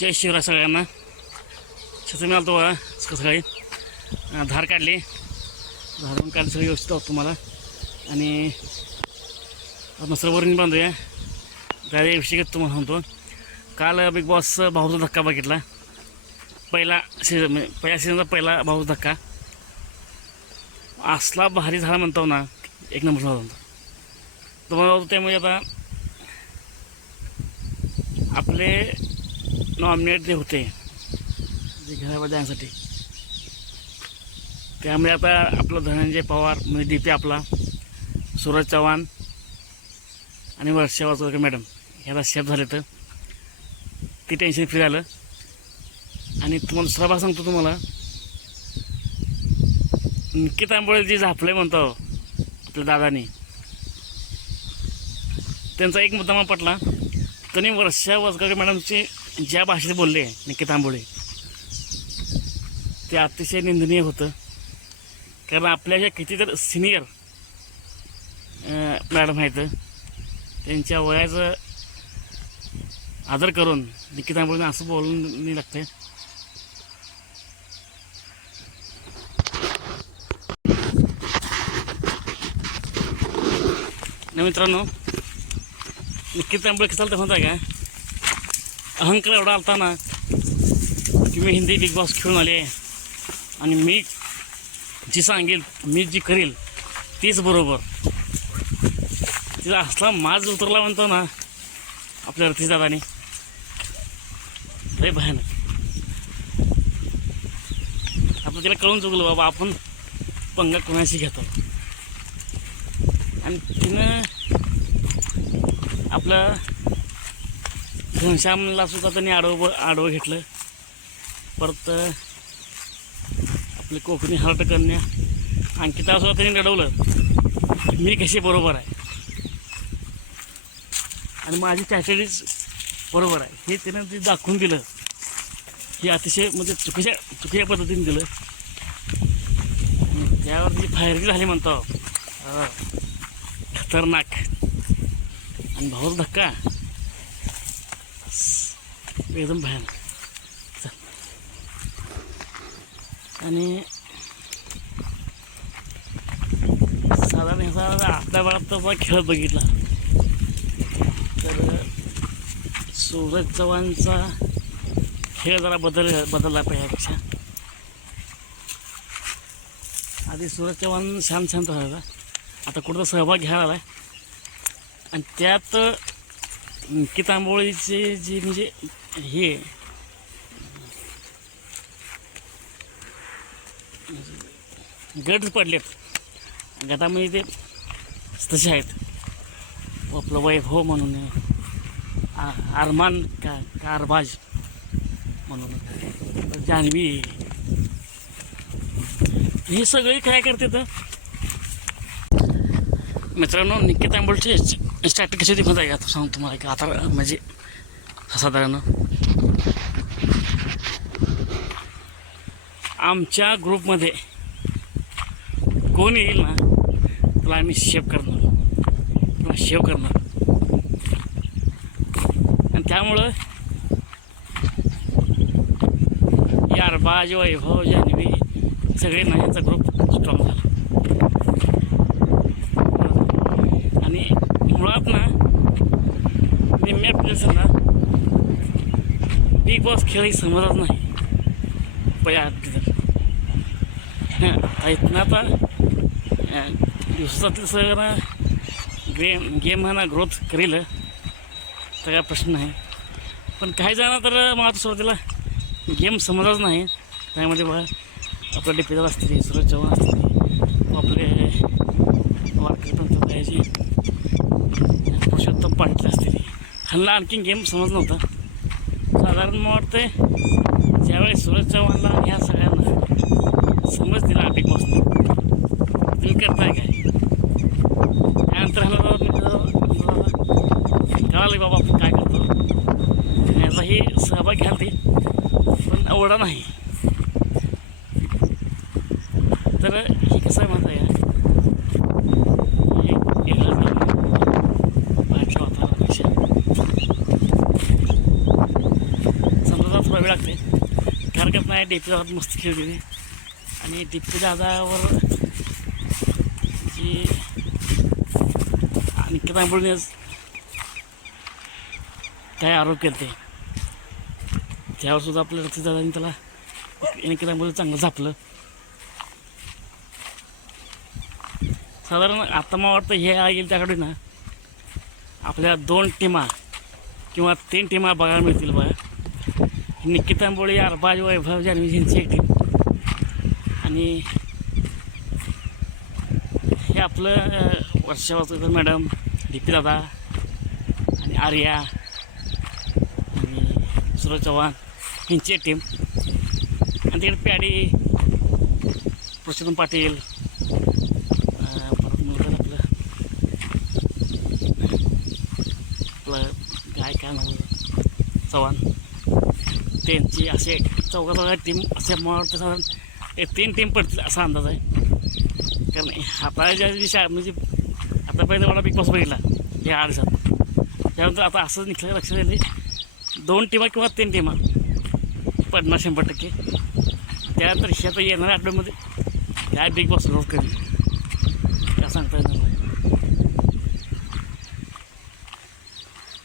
जय शिवराय सगळ्यांना. छत्र मिळालं तो सकाळी धार काढली. धारून काढली सगळी व्यवस्थित आहोत तुम्हाला. आणि मस्तवरून बांधूया. त्याविषयी तुम्हाला सांगतो. काल बिग बॉस भाऊचा धक्का बघितला. पहिला सीझन म्हणजे पहिल्या सीझनचा पहिला भाऊचा धक्का. असला भारी झाला म्हणतो ना एक नंबर झाला म्हणतो तुम्हाला त्यामुळे आता आपले नॉमिनेट जे होते जे घरावर जाण्यासाठी त्यामुळे आता आपलं धनंजय पवार म्हणजे डी पी आपला सूरज चव्हाण आणि वर्षा वाजकर मॅडम ह्याला शेफ झाले तर. ती टेन्शन फ्री झालं. आणि तुम्हाला सहभाग सांगतो तुम्हाला निकित आंबोळे जे झापले म्हणतो आपल्या दादानी. त्यांचा एक मुद्दा मला पटला त्यांनी वर्षा वाजकर मॅडमचे ज्या भाषेत बोलले निकित आंबोळे ते अतिशय निंदनीय होतं. कारण आपल्या किती तर सिनियर मॅडम आहेत. त्यांच्या वयाचं आदर करून निकित आंबोळे असं बोलून नाही लागतं मित्रांनो निकित आंबोळे कसाल चालतं म्हणताय का? अहंकार एवढा आलता ना की मी हिंदी बिग बॉस खेळून आले आणि मी जी सांगेल मी जी करेल तीच बरोबर. तिला असला माज उतरला म्हणतो ना आपल्या रथी दादाने लय भयानक. आपण तिला कळून चुकलो बाबा आपण पंगा कोणाशी घेतो? आणि तिनं आपलं घनश्यामला सुद्धा त्यांनी आडवं आडवं घेतलं. परत आपले कोकणी हर्ट करण्या अंकिता सुद्धा त्यांनी लढवलं. मी कशी बरोबर आहे? आणि माझी स्ट्रॅटेजीज बरोबर आहे. हे त्यानं ते दाखवून दिलं हे अतिशय म्हणजे चुकीच्या चुकीच्या पद्धतीने दिलं. त्यावर जी फायरिंग झाली म्हणतो. खतरनाक. आणि भाऊ धक्का. एकदम भयानक. आणि साधारण ह्याचा आपल्या वेळात तर खेळ बघितला. तर सूरज चव्हाणचा खेळ जरा बदल बदलला पहिल्यापेक्षा आधी सूरज चव्हाण शांत शांत व्हायला आता कुठं सहभाग घ्यायला आला आणि त्यात निकित आंबोळीचे जी म्हणजे हे. गट पडलेत. गटामध्ये ते तसे आहेत. आपलं वैभव म्हणून आ- अरमान का कारबाज म्हणून जान्हवी. हे सगळे काय करते तर? मित्रांनो निकित आंबोलची स्टॅटिक कशी होती आहे आता सांगतो तुम्हाला की आता म्हणजे साधारण. आमच्या ग्रुपमध्ये कोण येईल ना त्याला आम्ही शेव करणार. तुला शेव करणार. आणि त्यामुळं यार बाज वैभव जानवी सगळे ना यांचा ग्रुप स्ट्रॉंग झाला आणि मुळात ना निम्म्या प्लेसरला काही खेळही समजत नाही. पया आधी तर आता. दिवसातील सगळं गेम गेम हा ग्रोथ करील. तर काय प्रश्न नाही पण काही जण तर मला तर सुरुवातीला गेम समजत नाही. त्यामध्ये बघा आपलं डिपेजर असतील सुरज चव्हाण असतील आपले वारकर पण पाहिजे पुरुषोत्तम पाटील असतील. ह्यांना आणखी गेम समज नव्हता. साधारण मला वाटतंय ज्यावेळी सूरज चव्हाणला आणि ह्या सगळ्यांना समज दिला बिग बॉसने तुम्ही करताय काय? त्यानंतर ह्याला कळालं बाबा आपण काय करतो. याचाही सहभाग घ्याल ते पण आवडा नाही. तर हे कसं आहे माहिती आहे का हे वेगळंच आहे. लागले. हरकत नाही डीपी पी मस्ती मस्त खेळलेली आणि डीपी दादावर जी आणि कितांबळीने काय आरोप केले ते. त्यावर सुद्धा आपल्या रक्ती दादाने त्याला आणि कितांबळी चांगलं झापलं. साधारण आता मला वाटतं हे येईल त्याकडे ना आपल्या दोन टीमा किंवा तीन टीमा बघायला मिळतील बघा. निकिता आंबोळी अरबाज वैभव जान्हवी यांची एक टीम आणि हे आपलं अं, वर्षा मॅडम डी दादा आणि आर्या आणि सुरज चव्हाण यांची एक टीम आणि तिकडे प्याडी पुरुषोत्तम पाटील परत मुलगा आपलं आपलं काय काय नाव चव्हाण. त्यांची असे चौघा चौघा टीम असे मला साधारण एक तीन टीम पडतील असा अंदाज आहे. कारण आता ज्या दिवशी म्हणजे आता पहिला मला बिग बॉस बघितला या आठ दिवसात त्यानंतर आता असंच निघलं लक्षात आले दोन टीमा किंवा तीन टीमा पन्नास शंभर टक्के. त्यानंतर ही आता येणाऱ्या आठवड्यामध्ये काय बिग बॉस रोज करेल. काय सांगता येणार नाही.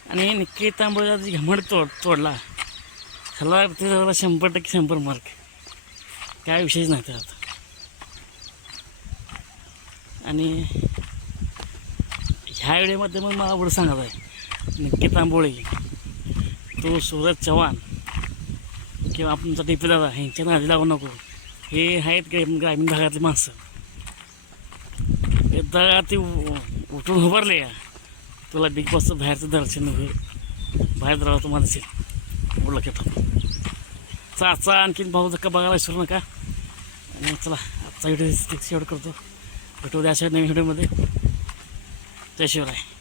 आणि निक्की तांबोळीचा जी घमड तोड तोडला त्याला त्याला शंभर टक्के शंभर मार्क काय विषयच नाही त्यात. आणि ह्या वेळेमध्ये मग मला आवड सांगत आहे. निक्की तांबोळे तो सूरज चव्हाण किंवा आपण तर डी दादा ह्यांच्या नादी लागू नको. हे आहेत ग्रामीण ग्रामीण भागातली माणसं. एकदा ती उ- उठून उभारले या. तुला बिग बॉसचं बाहेरचं दर्शन होईल. बाहेर राहा तुम्हाला दिसेल. एवढं की चाचा आणखीन भाऊ धक्का बघायला विसरू नका. आणि चला आजचा व्हिडिओ शेवट करतो. भेटू द्या अशा नवीन व्हिडिओमध्ये जय शिवराय.